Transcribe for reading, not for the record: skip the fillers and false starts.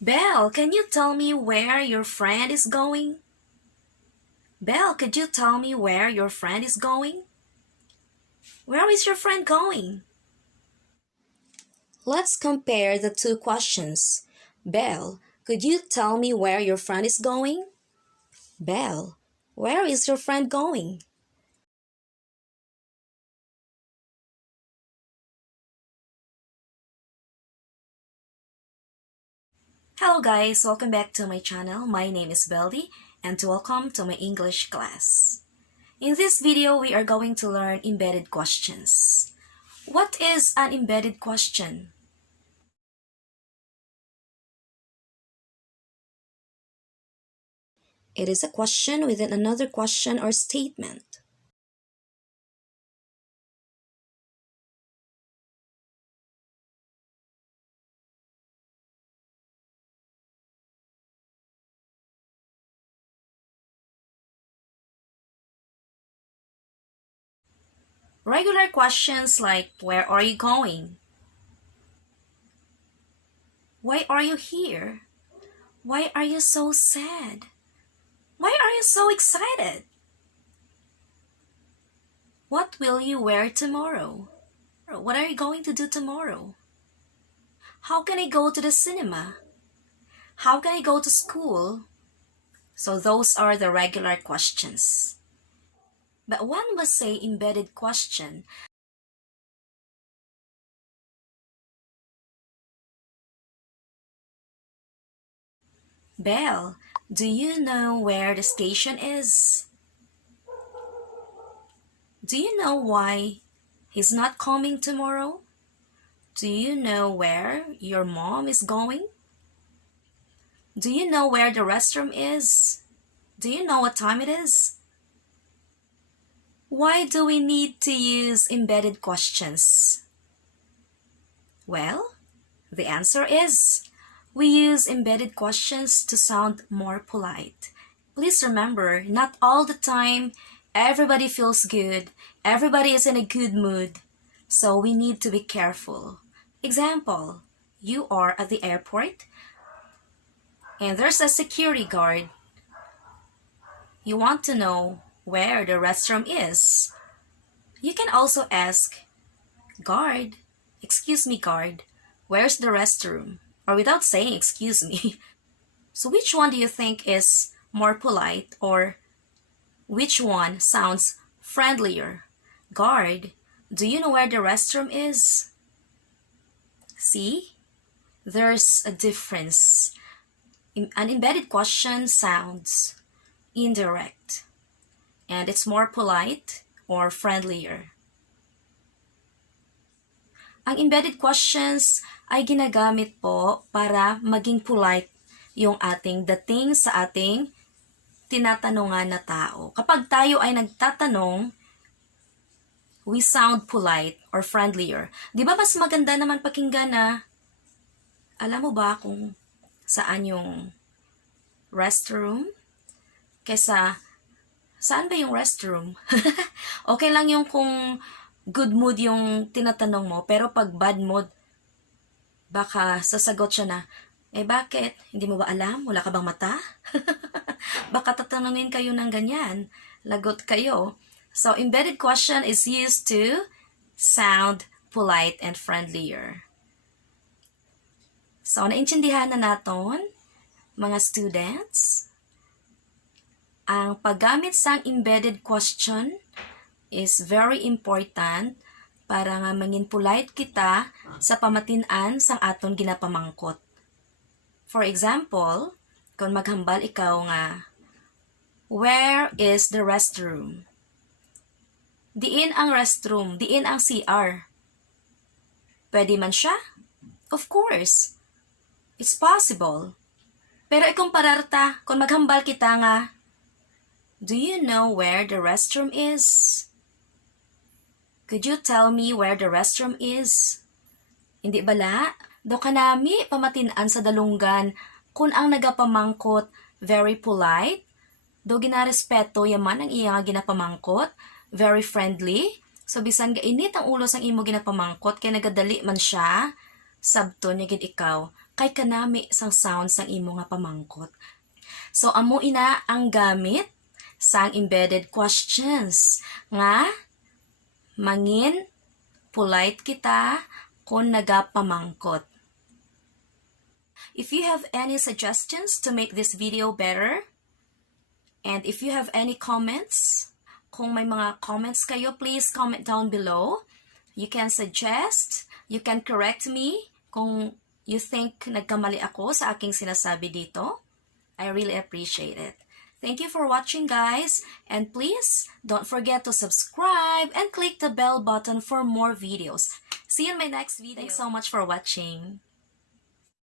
Belle, can you tell me where your friend is going? Belle, could you tell me where your friend is going? Where is your friend going? Let's compare the two questions. Belle, could you tell me where your friend is going? Belle, where is your friend going? Hello guys, welcome back to my channel. My name is Beldy and welcome to my English class. In this video, we are going to learn embedded questions. What is an embedded question? It is a question within another question or statement. Regular questions like, where are you going? Why are you here? Why are you so sad? Why are you so excited? What will you wear tomorrow? What are you going to do tomorrow? How can I go to the cinema? How can I go to school? So those are the regular questions. But one must say embedded question. Belle, do you know where the station is? Do you know why he's not coming tomorrow? Do you know where your mom is going? Do you know where the restroom is? Do you know what time it is? Why do we need to use embedded questions? Well, the answer is we use embedded questions to sound more polite. Please remember, not all the time everybody feels good, everybody is in a good mood, so we need to be careful. Example, you are at the airport and there's a security guard. You want to know where the restroom is. You can also ask, guard, excuse me guard, where's the restroom? Or without saying excuse me. So which one do you think is more polite, or which one sounds friendlier? Guard, do you know where the restroom is? See? There's a difference. An embedded question sounds indirect, and it's more polite or friendlier. Ang embedded questions ay ginagamit po para maging polite yung ating dating sa ating tinatanungan na tao. Kapag tayo ay nagtatanong, we sound polite or friendlier. Di ba mas maganda naman pakinggan na, alam mo ba kung saan yung restroom? Kesa, saan ba yung restroom? Okay lang yung kung good mood yung tinatanong mo, pero pag bad mood, baka sasagot siya na, bakit? Hindi mo ba alam? Wala ka bang mata? Baka tatanungin kayo ng ganyan. Lagot kayo. So, embedded question is used to sound polite and friendlier. So, naintindihan na natin, mga students, ang paggamit sa embedded question is very important para nga mangin polite kita sa pamatin-an sang aton ginapamangkot. For example, kung maghambal ikaw nga, where is the restroom? Diin ang restroom, diin ang CR. Pwede man siya? Of course. It's possible. Pero ikumpara kung maghambal kita nga, do you know where the restroom is? Could you tell me where the restroom is? Hindi bala? Do kanami pamatin-an sa dalunggan kung ang nagapamangkot very polite, do ginarespeto yaman ang iya nga ginapamangkot, very friendly. So bisan gainit ang ulo sang imo ginapamangkot kay nagadali man siya, sabto niya gid ikaw kay kanami sang sound sang imo nga pamangkot. So amo ina ang gamit sang embedded questions nga mangin polite kita kung nagapamangkot. If you have any suggestions to make this video better, and if you have any comments, kung may mga comments kayo, please comment down below. You can suggest, you can correct me kung you think nagkamali ako sa aking sinasabi dito. I really appreciate it. Thank you for watching, guys, and please don't forget to subscribe and click the bell button for more videos. See you in my next video. Thanks so much for watching.